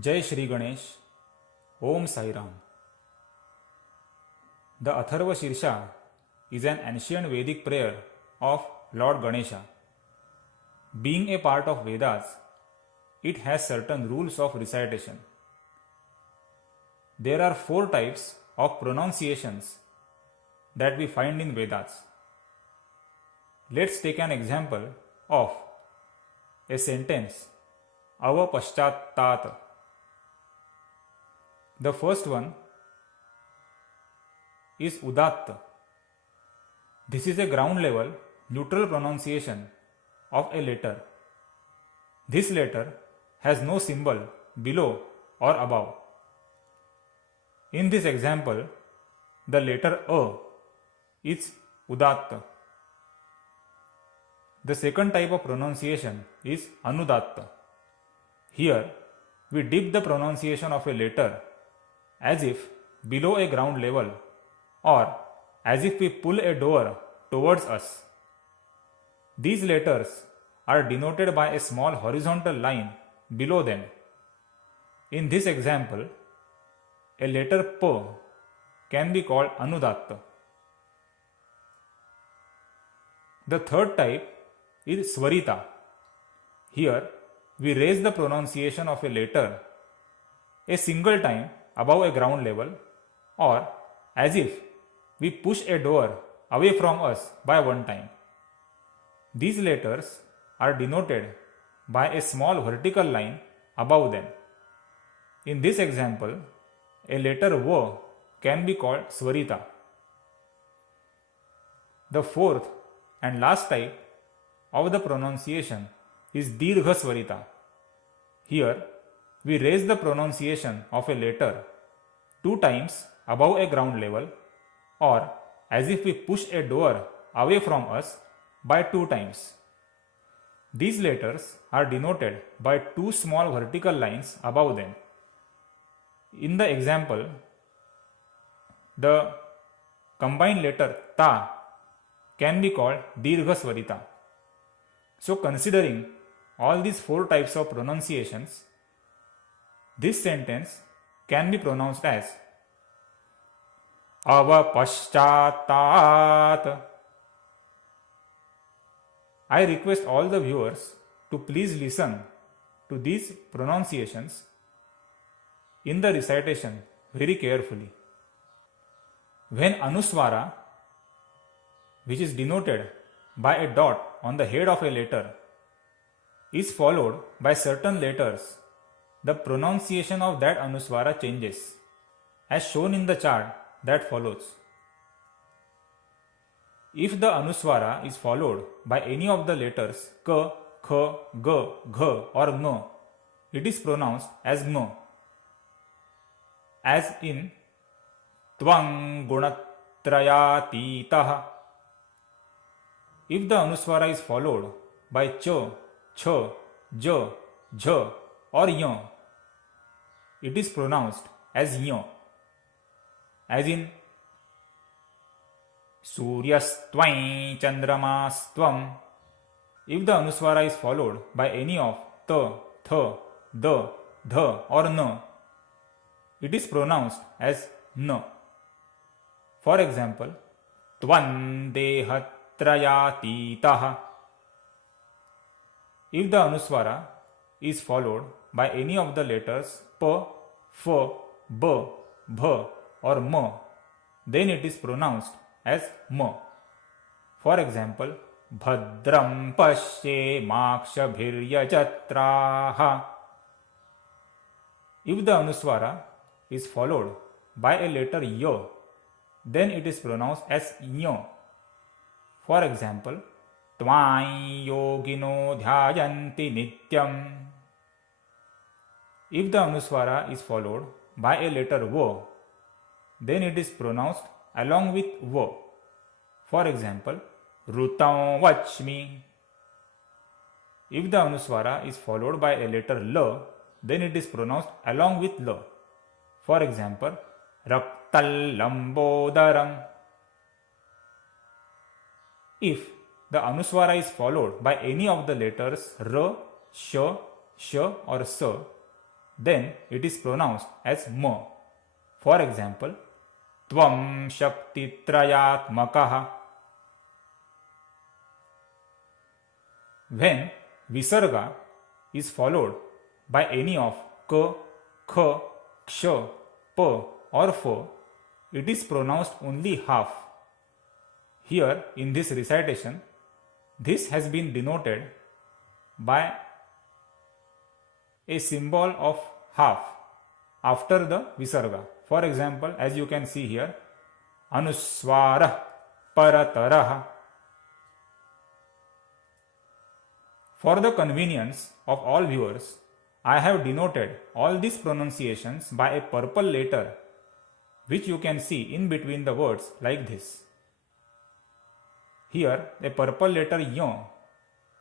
Jai Shri Ganesh, Om Sai Ram. The Atharva Shirsha is an ancient Vedic prayer of Lord Ganesha. Being a part of Vedas, it has certain rules of recitation. There are 4 types of pronunciations that we find in Vedas. Let's take an example of a sentence, Ava Paschattat. The first one is Udatta. This is a ground level neutral pronunciation of a letter. This letter has no symbol below or above. In this example, the letter A is Udatta. The second type of pronunciation is Anudatta. Here, we dip the pronunciation of a letter as if below a ground level or as if we pull a door towards us. These letters are denoted by a small horizontal line below them. In this example, a letter P can be called Anudatta. The third type is Swarita. Here, we raise the pronunciation of a letter a single time above a ground level or as if we push a door away from us by one time. These letters are denoted by a small vertical line above them. In this example, a letter V can be called Swarita. The fourth and last type of the pronunciation is Dirgha Swarita. Here, we raise the pronunciation of a letter 2 times above a ground level or as if we push a door away from us by 2 times. These letters are denoted by 2 small vertical lines above them. In the example, the combined letter Ta can be called Dirgha Swarita. So considering all these 4 types of pronunciations, this sentence can be pronounced as Ava Paschattat. I request all the viewers to please listen to these pronunciations in the recitation very carefully. When Anuswara, which is denoted by a dot on the head of a letter, is followed by certain letters, the pronunciation of that Anuswara changes, as shown in the chart that follows. If the Anuswara is followed by any of the letters K, K, G, Gh or Ng, it is pronounced as Ng, as in Tvang Gunatrayatitah. If the Anuswara is followed by Ch, Ch, J, Jh or Y, it is pronounced as Y, as in Suryastvain Chandramasstvam. If the Anuswara is followed by any of T, Th, D, Dh or N, it is pronounced as N. For example, Tvan Dehatrayatitah. If the Anuswara is followed by any of the letters P, F, B, Bh or M, then it is pronounced as M. For example, Bhadram Pasye Makshabhiryajatraha. If the Anuswara is followed by a letter Y, then it is pronounced as Y. For example, Tvai Yogino Dhyayanti Nityam. If the Anuswara is followed by a letter V, then it is pronounced along with V. For example, Rutam Vachmi. If the Anuswara is followed by a letter L, then it is pronounced along with L. For example, Raktal Lambodaram. If the Anuswara is followed by any of the letters R, Sh, Sh or S, then it is pronounced as ma. For example, Tvam Shaktitrayatmakaha. When Visarga is followed by any of Ka, Kha, Ksha, Pa or Fa, it is pronounced only half. Here in this recitation, this has been denoted by a symbol of half after the Visarga. For example, as you can see here, Anuswara Parataraha. For the convenience of all viewers, I have denoted all these pronunciations by a purple letter which you can see in between the words like this. Here a purple letter Y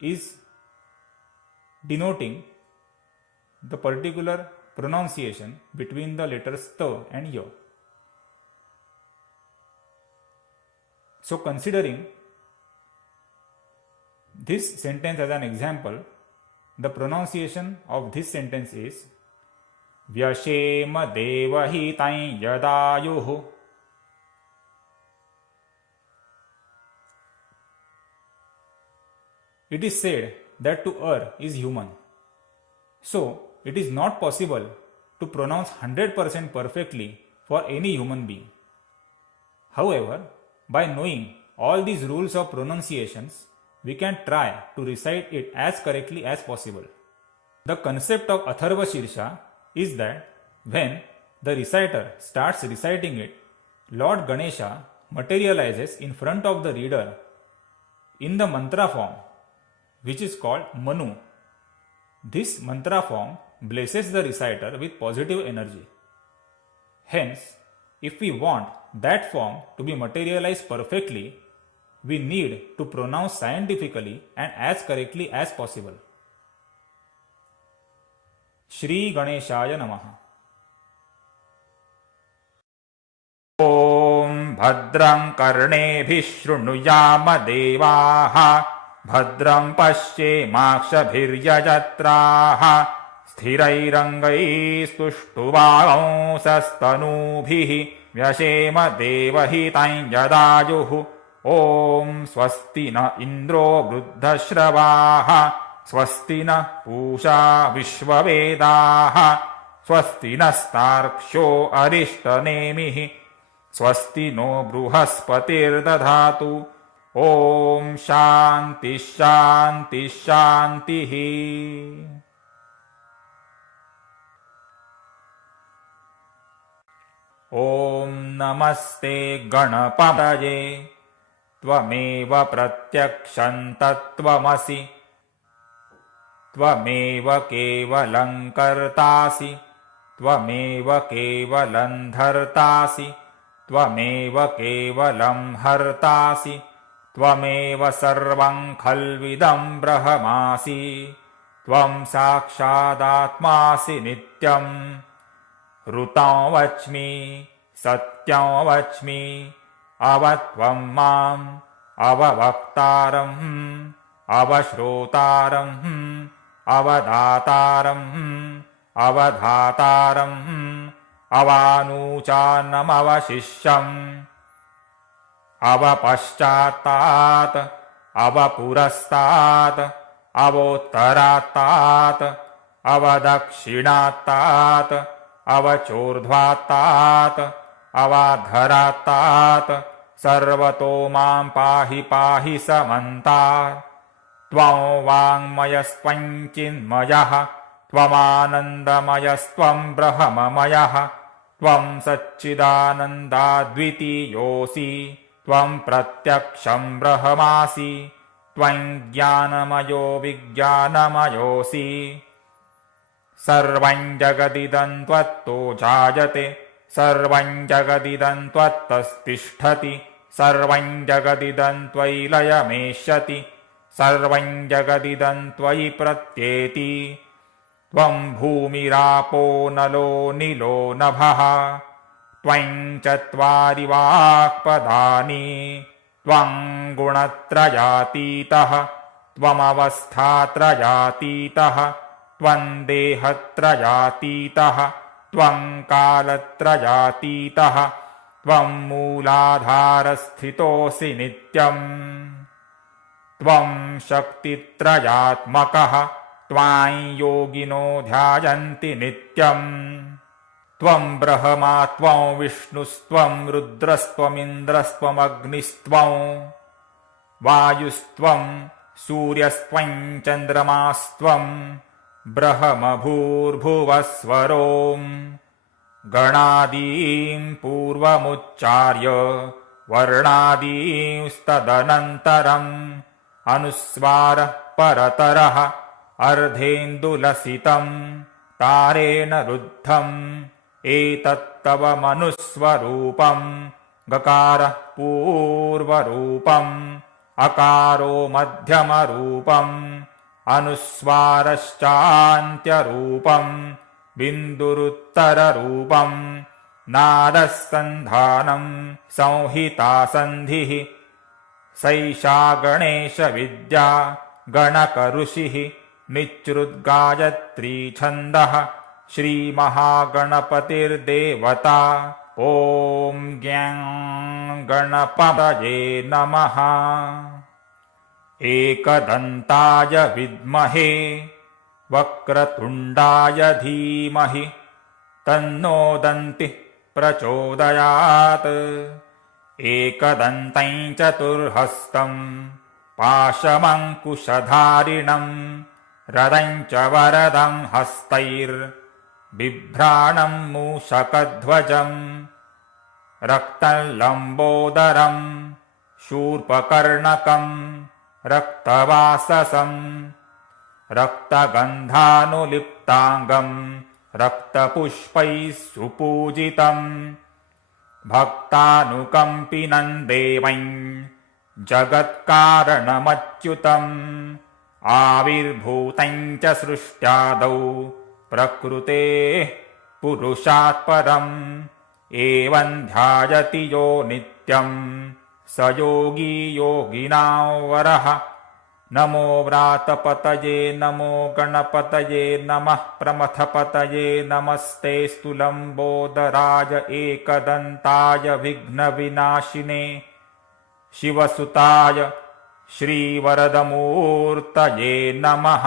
is denoting the particular pronunciation between the letters T and Y. So considering this sentence as an example, the pronunciation of this sentence is Vyashema devahitai yadayuhu. It is said that to err is human. So, it is not possible to pronounce 100% perfectly for any human being. However, by knowing all these rules of pronunciations, we can try to recite it as correctly as possible. The concept of Atharva Shirsha is that when the reciter starts reciting it, Lord Ganesha materializes in front of the reader in the mantra form, which is called Manu. This mantra form blesses the reciter with positive energy. Hence, if we want that form to be materialized perfectly, we need to pronounce scientifically and as correctly as possible. Shri Ganeshaya Namaha. Om Bhadram Karnebhi Shrunuyama Devaha Bhadram Paschemakshabhiryajatraha Sthirairangai Stushtuvagansastanubhihi Vyashema Devahitain Yadayuhu. Om Swasti na Indro Vruddhashravah Swasti na Pusha Vishwavedaha Swasti na Starksho Arishtanemihi Swasti no Bruhaspatir Dadhatu. Om Shanti Shanti Shantihi. Om Namaste Ganapataye Tvameva Pratyaksham Tattvamasi Tvameva Kevalam Kartasi Tvameva Kevalam Dhartasi Tvameva Kevalam Hartasi Tvameva Sarvam Khalvidam Brahmasi Tvam Sakshadatmasi Nityam Rutam Vachmi Satyam Vachmi Avatvam Mam Avavaktaram Avashrotaram Avadhataram Avadhataram Avanuchanam Avashishyam Avapashchatat Avapurastat Avottaratat Avadakshinatat Avachordhvatat Avadharatat Sarvato mam pahi pahi samantat Tvam vangmayastvanchinmayah Tvamanandamayastvam brahmamayah Tvam satchidanandadvitiyosi Tvam pratyaksham brahmasi Tvam jnanamayo vijnanamayosi Sarvam jagadidam tvatto jayate Sarvam jagadidam tvattastisthati Sarvam jagadidam tvai layameshyati Sarvam jagadidam tvai pratyeti Tvam bhumirapo nalo nilo nabhaha Tvam chatvari vakpadani Tvam gunatrayatitaha Tvam avasthatrayatitaha त्वं देहत्रयातीतः त्वं कालत्रयातीतः त्वं मूलाधारस्थितोऽसि नित्यम् त्वं शक्तित्रयात्मकः त्वां योगिनो ध्यायन्ति नित्यम् त्वं ब्रह्मा त्वं विष्णुस्त्वं रुद्रस्त्वमिन्द्रस्त्वमग्निस्त्वं वायुस्त्वं सूर्यस्त्वं चन्द्रमास्त्वं ब्रह्मभूर्भुवस्वरों गणादीं पूर्वमुच्चार्य वर्णादींस्तदनन्तरम् अनुस्वारः परतरः अर्धेन्दुलसितं तारेण रुद्धम् एतत्तव मनुस्वरूपं गकारः पूर्वरूपम् अकारो मध्यमरूपम् अनुस्वारश्चान्त्यरूपम् बिन्दुरुत्तररूपम् नादः सन्धानं संहिता सन्धिः सैषा गणेशविद्या गणकऋषिः निच्रुद्गायत्री छन्दः श्रीमहागणपतिर्देवता ॐ ज्ञं गणपतये नमः। एकदन्ताय विद्महे वक्रतुण्डाय धीमहि तन्नो दन्तिः प्रचोदयात् एकदन्तं चतुर्हस्तं पाशमङ्कुशधारिणं रदं च वरदं हस्तैर्बिभ्राणं मूषकध्वजं रक्तं लम्बोदरं शूर्पकर्णकं रक्तवाससं रक्तगन्धानुलिप्ताङ्गं रक्तपुष्पैः सुपूजितम् भक्तानुकम्पिनं देवं जगत्कारणमच्युतम् आविर्भूतं च सृष्ट्यादौ प्रकृतेः पुरुषात् परम् एवं ध्यायति यो नित्यं स योगी योगिनां वरः। नमो व्रातपतये नमो गणपतये नमः प्रमथपतये नमस्तेऽस्तु लम्बोदराय एकदन्ताय विघ्नविनाशिने शिवसुताय श्रीवरदमूर्तये नमः।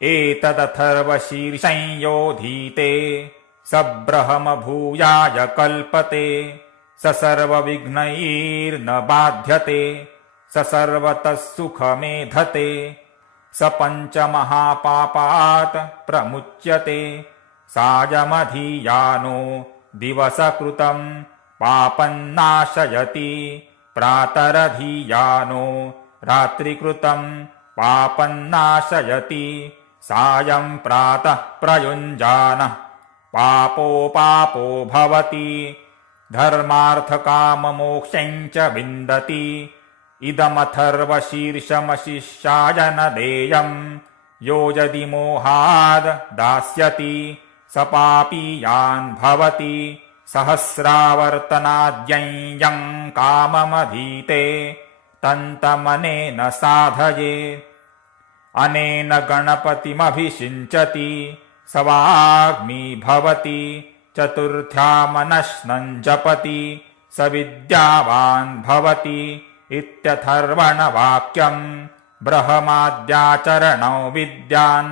एतदथर्वशीर्षं योधीते सब्रह्मभूयाय कल्पते स सर्वविघ्नैर्न बाध्यते स सर्वतः सुखमेधते स पञ्चमहापापात् प्रमुच्यते सायमधीयानो दिवसकृतं पापं नाशयति प्रातरधीयानो रात्रिकृतं पापं नाशयति सायं प्रातः प्रयुञ्जानः पापोपापो भवति धर्मार्थकाममोक्षं च विन्दति इदमथर्वशीर्षमशिष्याय न देयं यो यदि मोहाद् दास्यति स पापीयान् भवति सहस्रावर्तनाद्यं यं काममधीते तन्तमनेन साधये अनेन गणपतिमभिषिञ्चति स वाग्मी भवति चतुर्थ्यामनश्नं जपति स विद्यावान् भवति इत्यथर्वणवाक्यं ब्रह्माद्याचरणौ विद्यान्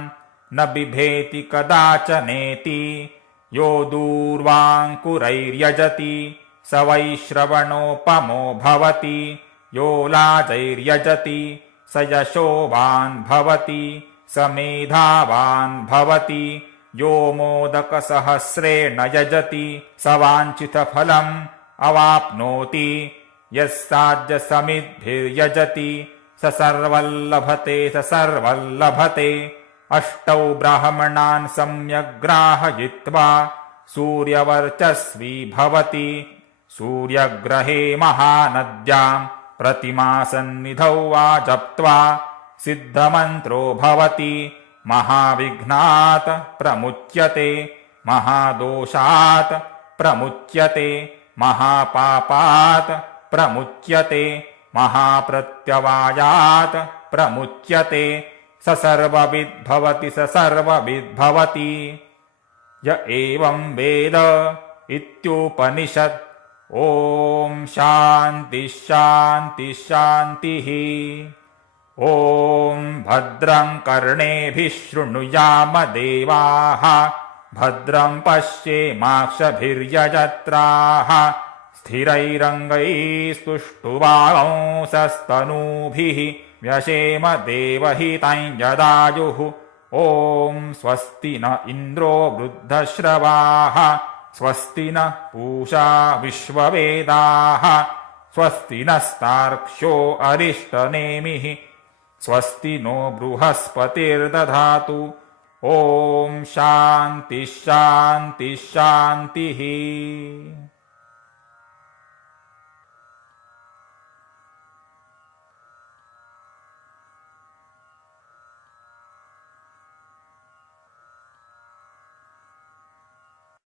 न बिभेति कदाचनेति यो दूर्वाङ्कुरैर्यजति स वैश्रवणोपमो भवति यो लाजैर्यजति स यशोवान् भवति स मेधावान् भवति यो मोदकसहस्रेण यजति स वाञ्छितफलम् अवाप्नोति यस्साध्यसमिद्भिर्यजति स सर्वल्लभते स सर्वल्लभते अष्टौ ब्राह्मणान् सम्यग्राहयित्वा सूर्यवर्चस्वी भवति सूर्यग्रहे महानद्यां प्रतिमासन्निधौ वा जप्त्वा सिद्धमन्त्रो भवति महाविघ्नात् प्रमुच्यते महादोषात् प्रमुच्यते महापापात् प्रमुच्यते महाप्रत्यवायात् प्रमुच्यते स सर्वविद्भवति स सर्वविद्भवति य एवं वेद इत्युपनिषत्। ॐ शान्ति शान्ति शान्तिः। ॐ भद्रं कर्णेभिः शृणुयाम देवाः भद्रं पश्येमाक्षभिर्यजत्राः स्थिरैरङ्गैस्तुष्टुवांसस्तनूभिः व्यशेम देवहितं यदायुः। ॐ स्वस्ति न इन्द्रो वृद्धश्रवाः स्वस्ति न पूषा विश्ववेदाः स्वस्ति नस्तार्क्ष्यो अरिष्टनेमिः स्वस्ति नो बृहस्पतिर्दधातु। ॐ शान्ति शान्ति शान्तिः।